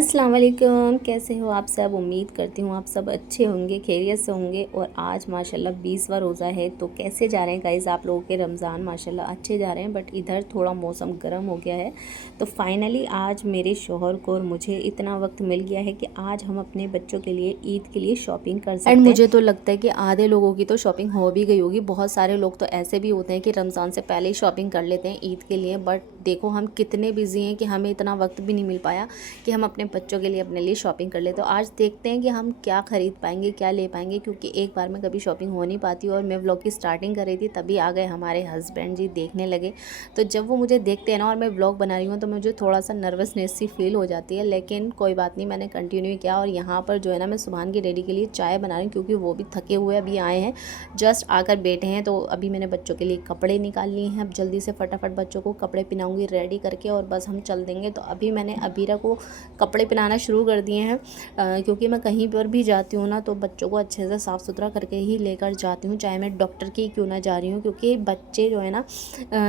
अस्सलाम वालेकुम, कैसे हो आप सब। उम्मीद करती हूँ आप सब अच्छे होंगे, खैरियत से होंगे। और आज माशाल्लाह 20वां रोज़ा है। तो कैसे जा रहे हैं गाइज़ आप लोगों के रमज़ान। माशाल्लाह अच्छे जा रहे हैं, बट इधर थोड़ा मौसम गर्म हो गया है। तो फाइनली आज मेरे शौहर को और मुझे इतना वक्त मिल गया है कि आज हम अपने बच्चों के लिए ईद के लिए शॉपिंग कर सकते हैं। एंड मुझे तो लगता है कि आधे लोगों की तो शॉपिंग हो भी गई होगी। बहुत सारे लोग तो ऐसे भी होते हैं कि रमज़ान से पहले ही शॉपिंग कर लेते हैं ईद के लिए। बट देखो हम कितने बिजी हैं कि हमें इतना वक्त भी नहीं मिल पाया कि हम अपने बच्चों के लिए अपने लिए शॉपिंग कर ले। तो आज देखते हैं कि हम क्या ख़रीद पाएंगे, क्या ले पाएंगे, क्योंकि एक बार में कभी शॉपिंग हो नहीं पाती। और मैं व्लॉग की स्टार्टिंग कर रही थी, तभी आ गए हमारे हस्बैंड जी, देखने लगे। तो जब वो मुझे देखते हैं ना और मैं व्लॉग बना रही हूँ तो मुझे थोड़ा सा नर्वसनेस सी फील हो जाती है, लेकिन कोई बात नहीं, मैंने कंटिन्यू किया। और यहाँ पर जो है ना मैं सुबहान की डैडी के लिए चाय बना रही हूँ, क्योंकि वो भी थके हुए अभी आए हैं, जस्ट आकर बैठे हैं। तो अभी मैंने बच्चों के लिए कपड़े निकाल लिए हैं। अब जल्दी से फटाफट बच्चों को कपड़े पहनाऊँगी रेडी करके, और बस हम चल देंगे। तो अभी मैंने अबीरा को कपड़े पहनाना शुरू कर दिए हैं, क्योंकि मैं कहीं पर भी जाती हूँ ना तो बच्चों को अच्छे से साफ़ सुथरा करके ही लेकर जाती हूँ, चाहे मैं डॉक्टर की क्यों ना जा रही हूँ। क्योंकि बच्चे जो है ना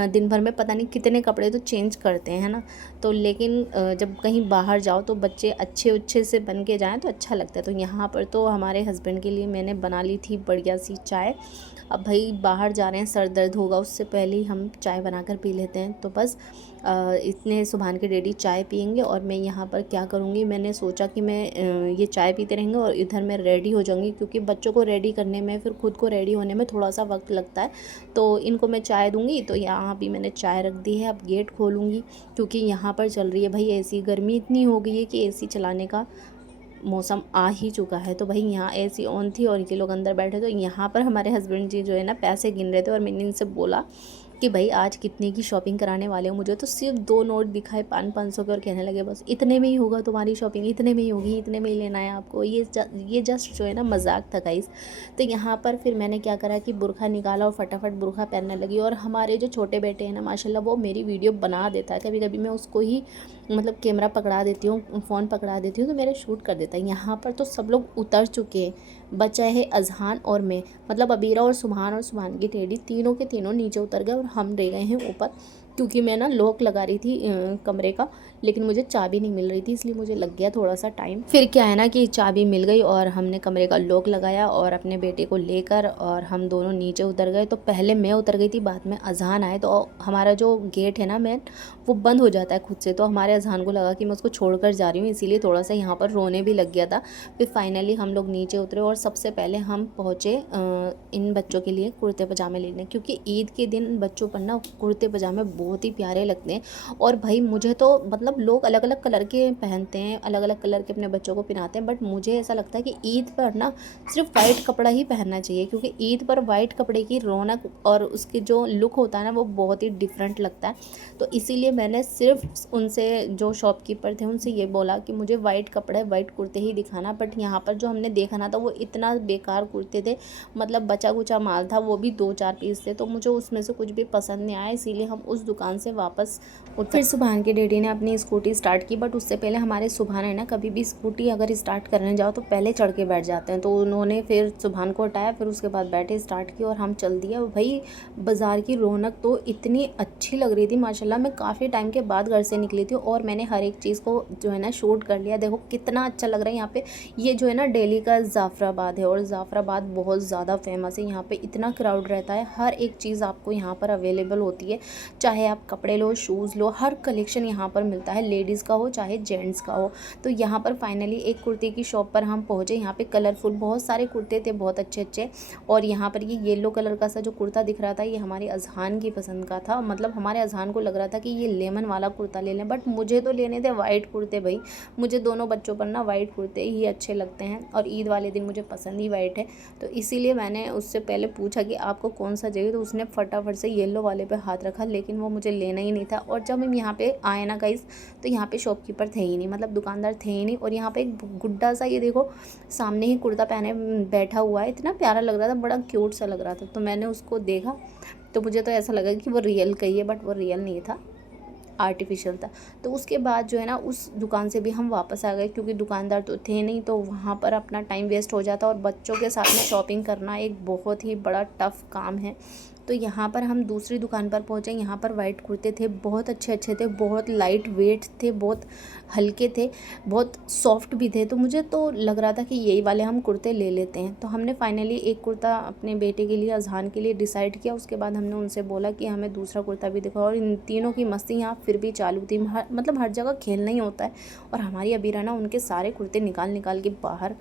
दिन भर में पता नहीं कितने कपड़े तो चेंज करते हैं ना। तो लेकिन जब कहीं बाहर जाओ तो बच्चे अच्छे अच्छे से बन के जाएँ तो अच्छा लगता है। तो यहाँ पर तो हमारे हस्बैंड के लिए मैंने बना ली थी बढ़िया सी चाय। अब भाई बाहर जा रहे हैं, सर दर्द होगा, उससे पहले ही हम चाय बनाकर पी लेते हैं। तो बस इतने सुबहान के डैडी चाय पियेंगे और मैं यहाँ पर क्या करूँगी, मैंने सोचा कि मैं ये चाय पीते रहेंगे और इधर मैं रेडी हो जाऊँगी, क्योंकि बच्चों को रेडी करने में फिर खुद को रेडी होने में थोड़ा सा वक्त लगता है। तो इनको मैं चाय दूँगी। तो यहाँ भी मैंने चाय रख दी है, अब गेट खोलूँगी, क्योंकि यहाँ पर चल रही है भाई एसी। गर्मी इतनी हो गई है कि एसी चलाने का मौसम आ ही चुका है। तो भाई यहाँ एसी ऑन थी और ये लोग अंदर बैठे। तो यहाँ पर हमारे हस्बैंड जी जो है ना पैसे गिन रहे थे, और मैंने इनसे बोला कि भाई आज कितने की शॉपिंग कराने वाले हो। मुझे तो सिर्फ 2 नोट दिखाए 500-500 के, और कहने लगे बस इतने में ही होगा तुम्हारी शॉपिंग, इतने में ही होगी, इतने में ही लेना है आपको। ये जस्ट जो है ना मजाक था गाइस। तो यहाँ पर फिर मैंने क्या करा कि बुरखा निकाला और फटाफट बुरखा पहनने लगी। और हमारे जो छोटे बेटे हैं ना माशाल्लाह, वो मेरी वीडियो बना देता है। कभी कभी मैं उसको ही मतलब कैमरा पकड़ा देती हूँ, फ़ोन पकड़ा देती हूँ, तो मेरे शूट कर देता है। यहाँ पर तो सब लोग उतर चुके हैं, बचा है अजहान और मैं, मतलब अबीरा और सुबहान की टेडी, तीनों के तीनों नीचे उतर गए और हम रह गए हैं ऊपर। क्योंकि मैं ना लॉक लगा रही थी कमरे का, लेकिन मुझे चाबी नहीं मिल रही थी, इसलिए मुझे लग गया थोड़ा सा टाइम। फिर क्या है ना कि चाबी मिल गई और हमने कमरे का लॉक लगाया और अपने बेटे को लेकर और हम दोनों नीचे उतर गए। तो पहले मैं उतर गई थी, बाद में अजहान आए। तो हमारा जो गेट है ना मेन, वो बंद हो जाता है खुद से। तो हमारे अजहान को लगा कि मैं उसको छोड़कर जा रही हूँ, इसीलिए थोड़ा सा यहाँ पर रोने भी लग गया था। फिर फाइनली हम लोग नीचे उतरे और सबसे पहले हम पहुँचे इन बच्चों के लिए कुर्ते पजामे लेने, क्योंकि ईद के दिन बच्चों पर ना कुर्ते पजामे बहुत ही प्यारे लगते हैं। और भाई मुझे तो मतलब लोग अलग अलग कलर के पहनते हैं, अलग अलग कलर के अपने बच्चों को पहनाते हैं, बट मुझे ऐसा लगता है कि ईद पर ना सिर्फ वाइट कपड़ा ही पहनना चाहिए, क्योंकि ईद पर वाइट कपड़े की रौनक और उसकी जो लुक होता है ना वो बहुत ही डिफरेंट लगता है। तो इसीलिए मैंने सिर्फ उनसे, जो शॉपकीपर थे, उनसे ये बोला कि मुझे वाइट कपड़े वाइट कुर्ते ही दिखाना। बट यहाँ पर जो हमने देखा ना, तो वो इतना बेकार कुर्ते थे, मतलब बचा कुचा माल था, वो भी 2-4 पीस थे। तो मुझे उसमें से कुछ भी पसंद नहीं आया, इसीलिए हम उस दुकान से वापस फिर सुबहान के डैडी ने अपनी स्कूटी स्टार्ट की। बट उससे पहले हमारे सुबहान है ना, कभी भी स्कूटी अगर स्टार्ट करने जाओ तो पहले चढ़ के बैठ जाते हैं। तो उन्होंने फिर सुबहान को हटाया, फिर उसके बाद बैठे स्टार्ट की और हम चल दिए। भाई बाज़ार की रौनक तो इतनी अच्छी लग रही थी माशाल्लाह। मैं काफ़ी टाइम के बाद घर से निकली थी और मैंने हर एक चीज़ को जो है ना शूट कर लिया। देखो कितना अच्छा लग रहा है यहाँ पे। ये जो है ना दिल्ली का ज़ाफ़राबाद है, और ज़ाफ़राबाद बहुत ज़्यादा फेमस है। यहाँ पे इतना क्राउड रहता है, हर एक चीज़ आपको यहाँ पर अवेलेबल होती है। चाहे आप कपड़े लो, शूज़ लो, हर कलेक्शन यहाँ पर मिलता है, लेडीज़ का हो चाहे जेंट्स का हो। तो यहाँ पर फाइनली एक कुर्ते की शॉप पर हम पहुँचे। यहाँ पे कलरफुल बहुत सारे कुर्ते थे, बहुत अच्छे अच्छे। और यहाँ पर ये येलो कलर का सा जो कुर्ता दिख रहा था, ये हमारे अजहान की पसंद का था। मतलब हमारे अजहान को लग रहा था कि ये लेमन वाला कुर्ता ले लें, बट मुझे तो लेने थे वाइट कुर्ते। भाई मुझे दोनों बच्चों पर ना वाइट कुर्ते ही अच्छे लगते हैं, और ईद वाले दिन मुझे पसंद ही वाइट है। तो इसीलिए मैंने उससे पहले पूछा कि आपको कौन सा चाहिए, तो उसने फटाफट से येलो वाले पे हाथ रखा, लेकिन वो मुझे लेना ही नहीं था। और जब हम यहाँ पे आए ना गाइस, तो यहाँ पे शॉपकीपर थे ही नहीं, मतलब दुकानदार थे ही नहीं। और यहाँ पे एक गुड्डा सा, ये देखो सामने ही कुर्ता पहने बैठा हुआ है, इतना प्यारा लग रहा था, बड़ा क्यूट सा लग रहा था। तो मैंने उसको देखा तो मुझे तो ऐसा लगा कि वो रियल का ही है, बट वो रियल नहीं था, आर्टिफिशियल था। तो उसके बाद जो है ना उस दुकान से भी हम वापस आ गए, क्योंकि दुकानदार तो थे नहीं, तो वहाँ पर अपना टाइम वेस्ट हो जाता। और बच्चों के साथ में शॉपिंग करना एक बहुत ही बड़ा टफ़ काम है, तो यहाँ पर हम दूसरी दुकान पर पहुँचे। यहाँ पर वाइट कुर्ते थे, बहुत अच्छे अच्छे थे, बहुत लाइट वेट थे, बहुत हल्के थे, बहुत सॉफ्ट भी थे। तो मुझे तो लग रहा था कि यही वाले हम कुर्ते ले लेते हैं। तो हमने फाइनली एक कुर्ता अपने बेटे के लिए, अजहान के लिए डिसाइड किया। उसके बाद हमने उनसे बोला कि हमें दूसरा कुर्ता भी दिखाओ। और इन तीनों की मस्ती यहाँ फिर भी चालू थी। मतलब हर जगह खेलना ही होता है। और हमारी अबीरा ना उनके सारे कुर्ते निकाल निकाल के बाहर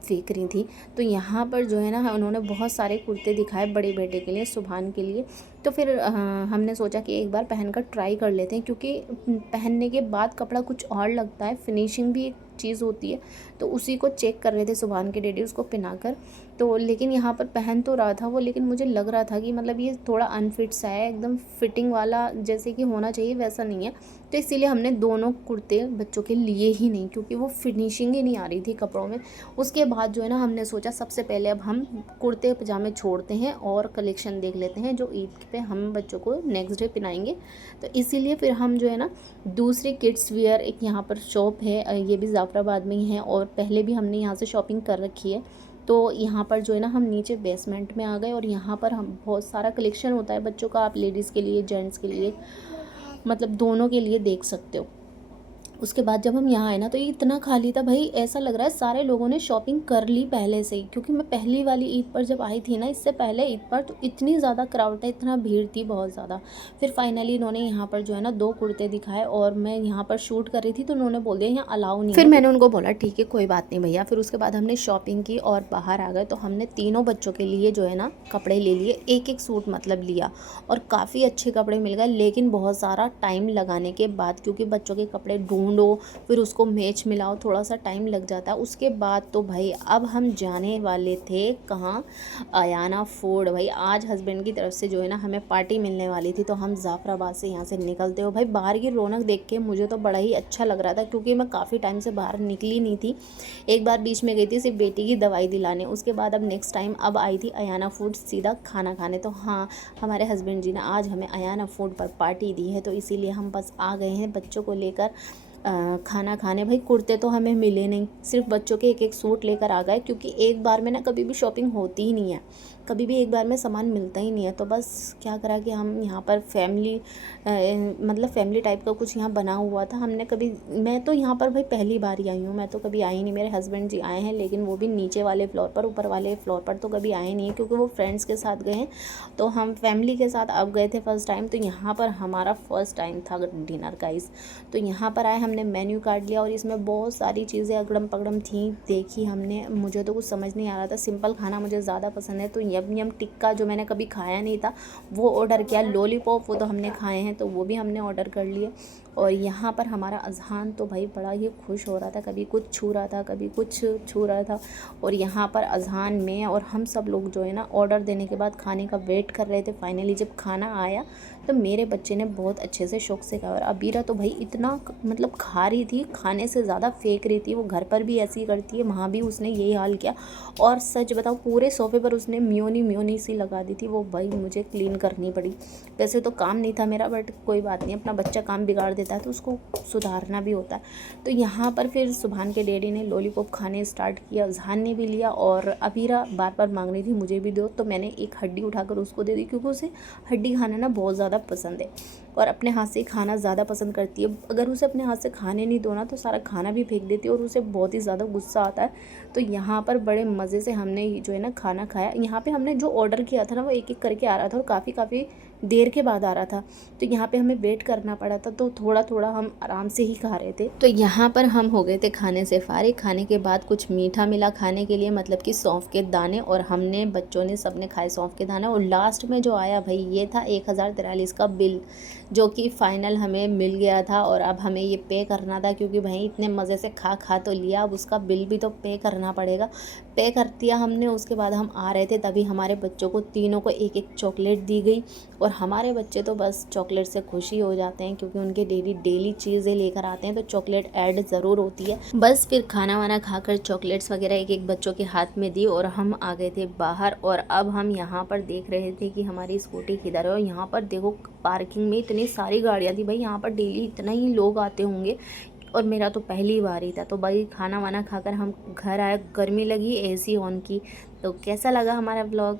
फेंक रही थी। तो यहाँ पर जो है ना उन्होंने बहुत सारे कुर्ते दिखाए बड़े बेटे के लिए, सुभान के लिए। तो फिर हमने सोचा कि एक बार पहनकर ट्राई कर लेते हैं, क्योंकि पहनने के बाद कपड़ा कुछ और लगता है, फिनिशिंग भी एक चीज़ होती है। तो उसी को चेक कर रहे थे सुभान के डैडी उसको पहनाकर। तो लेकिन यहाँ पर पहन तो रहा था वो, लेकिन मुझे लग रहा था कि मतलब ये थोड़ा अनफिट सा है, एकदम फिटिंग वाला जैसे कि होना चाहिए वैसा नहीं है। तो इसीलिए हमने दोनों कुर्ते बच्चों के लिए ही नहीं, क्योंकि वो फिनिशिंग ही नहीं आ रही थी कपड़ों में। उसके बाद जो है ना हमने सोचा सबसे पहले अब हम कुर्ते पजामे छोड़ते हैं और कलेक्शन देख लेते हैं जो ईद पे हम बच्चों को नेक्स्ट डे पहनाएंगे। तो इसीलिए फिर हम जो है ना दूसरी किड्स वियर, एक यहाँ पर शॉप है, ये भी जाफराबाद में ही है और पहले भी हमने यहाँ से शॉपिंग कर रखी है। तो यहाँ पर जो है ना हम नीचे बेसमेंट में आ गए और यहाँ पर हम बहुत सारा कलेक्शन होता है बच्चों का, आप लेडीज़ के लिए जेंट्स के लिए मतलब दोनों के लिए देख सकते हो। उसके बाद जब हम यहाँ आए ना तो ये इतना खाली था भाई, ऐसा लग रहा है सारे लोगों ने शॉपिंग कर ली पहले से ही। क्योंकि मैं पहली वाली ईद पर जब आई थी ना, इससे पहले ईद पर, तो इतनी ज़्यादा क्राउड था, इतना भीड़ थी बहुत ज़्यादा। फिर फाइनली इन्होंने यहाँ पर जो है ना 2 कुर्ते दिखाए और मैं यहाँ पर शूट कर रही थी तो उन्होंने बोल दिया यहाँ अलाउ नहीं है। फिर मैंने उनको बोला ठीक है कोई बात नहीं भैया। फिर उसके बाद हमने शॉपिंग की और बाहर आ गए। तो हमने तीनों बच्चों के लिए जो है ना कपड़े ले लिए, एक एक सूट मतलब लिया। और काफ़ी अच्छे कपड़े मिल गए, लेकिन बहुत सारा टाइम लगाने के बाद, क्योंकि बच्चों के कपड़े ढूंढो फिर उसको मैच मिलाओ, थोड़ा सा टाइम लग जाता है। उसके बाद तो भाई अब हम जाने वाले थे कहाँ, अयाना फूड। भाई आज हस्बैंड की तरफ से जो है ना हमें पार्टी मिलने वाली थी, तो हम जाफराबाद से यहाँ से निकलते हो। भाई बाहर की रौनक देख के मुझे तो बड़ा ही अच्छा लग रहा था, क्योंकि मैं काफ़ी टाइम से बाहर निकली नहीं थी। एक बार बीच में गई थी सिर्फ बेटी की दवाई दिलाने, उसके बाद अब नेक्स्ट टाइम अब आई थी अयाना फूड सीधा खाना खाने। तो हाँ, हमारे हस्बैंड जी ने आज हमें अयाना फूड पर पार्टी दी है, तो इसीलिए हम बस आ गए हैं बच्चों को लेकर खाना खाने। भाई कुर्ते तो हमें मिले नहीं, सिर्फ बच्चों के एक एक सूट लेकर आ गए, क्योंकि एक बार में ना कभी भी शॉपिंग होती ही नहीं है, कभी भी एक बार में सामान मिलता ही नहीं है। तो बस क्या करा कि हम यहाँ पर फैमिली मतलब फैमिली टाइप का कुछ यहाँ बना हुआ था। हमने कभी, मैं तो यहाँ पर भाई पहली बार ही आई हूँ, मैं तो कभी आई नहीं। मेरे हस्बैंड जी आए हैं, लेकिन वो भी नीचे वाले फ्लोर पर, ऊपर वाले फ्लोर पर तो कभी आए नहीं है, क्योंकि वो फ्रेंड्स के साथ गए हैं। तो हम फैमिली के साथ अब गए थे फर्स्ट टाइम। तो यहाँ पर हमारा फर्स्ट टाइम था डिनर गाइस। तो यहाँ पर आए, हमने मेन्यू कार्ड लिया और इसमें बहुत सारी चीज़ें अगड़म पगड़म थी, देखी हमने। मुझे तो कुछ समझ नहीं आ रहा था, सिंपल खाना मुझे ज़्यादा पसंद है। तो यम यम टिक्का जो मैंने कभी खाया नहीं था वो ऑर्डर किया। लॉलीपॉप वो तो हमने खाए हैं, तो वो भी हमने ऑर्डर कर लिए। और यहाँ पर हमारा अजहान तो भाई बड़ा ही खुश हो रहा था, कभी कुछ छू रहा था कभी कुछ छू रहा था। और यहाँ पर अजहान में और हम सब लोग जो है ना ऑर्डर देने के बाद खाने का वेट कर रहे थे। फाइनली जब खाना आया तो मेरे बच्चे ने बहुत अच्छे से शौक से खाया। और अबीरा तो भाई इतना मतलब खा रही थी, खाने से ज़्यादा फेंक रही थी। वो घर पर भी ऐसी करती है, वहाँ भी उसने यही हाल किया। और सच बताऊँ पूरे सोफे पर उसने म्योनी सी लगा दी थी, वो भाई मुझे क्लीन करनी पड़ी। वैसे तो काम नहीं था मेरा, बट कोई बात नहीं, अपना बच्चा काम बिगाड़ देता है तो उसको सुधारना भी होता है। तो यहाँ पर फिर सुभान के डैडी ने लॉलीपॉप खाने स्टार्ट किया, अजहान ने भी लिया। और अबीरा बार बार मांग रही थी मुझे भी दो, तो मैंने एक हड्डी उठाकर उसको दे दी, क्योंकि उसे हड्डी खाना ना बहुत ज़्यादा पसंद है और अपने हाथ से खाना ज़्यादा पसंद करती है। अगर उसे अपने हाथ से खाने नहीं दो ना तो सारा खाना भी फेंक देती है और उसे बहुत ही ज़्यादा गुस्सा आता है। तो यहाँ पर बड़े मज़े से हमने जो है ना खाना खाया। यहाँ पे हमने जो ऑर्डर किया था ना वो एक एक करके आ रहा था और काफ़ी देर के बाद आ रहा था, तो यहाँ पे हमें वेट करना पड़ा था। तो थोड़ा थोड़ा हम आराम से ही खा रहे थे। तो यहाँ पर हम हो गए थे खाने से फारिग। खाने के बाद कुछ मीठा मिला खाने के लिए, मतलब कि सौंफ के दाने, और हमने बच्चों ने सबने खाए सौंफ के दाने। और लास्ट में जो आया भाई ये था 1043 का बिल, जो कि फ़ाइनल हमें मिल गया था। और अब हमें ये पे करना था, क्योंकि भाई इतने मज़े से खा तो लिया, अब उसका बिल भी तो पे करना पड़ेगा। पे कर दिया हमने। उसके बाद हम आ रहे थे तभी हमारे बच्चों को तीनों को एक एक चॉकलेट दी गई। और हमारे बच्चे तो बस चॉकलेट से खुशी हो जाते हैं, क्योंकि उनके डेली चीज़ें लेकर आते हैं तो चॉकलेट ऐड ज़रूर होती है। बस फिर खाना वाना खाकर चॉकलेट्स वगैरह एक एक बच्चों के हाथ में दी और हम आ गए थे बाहर। और अब हम यहाँ पर देख रहे थे कि हमारी स्कूटी किधर है। और यहाँ पर देखो पार्किंग में इतनी सारी गाड़ियाँ थी, भाई यहाँ पर डेली इतना ही लोग आते होंगे। और मेरा तो पहली बार ही था। तो भाई खाना वाना खाकर हम घर आए, गर्मी लगी, एसी ऑन की। तो कैसा लगा हमारा व्लॉग?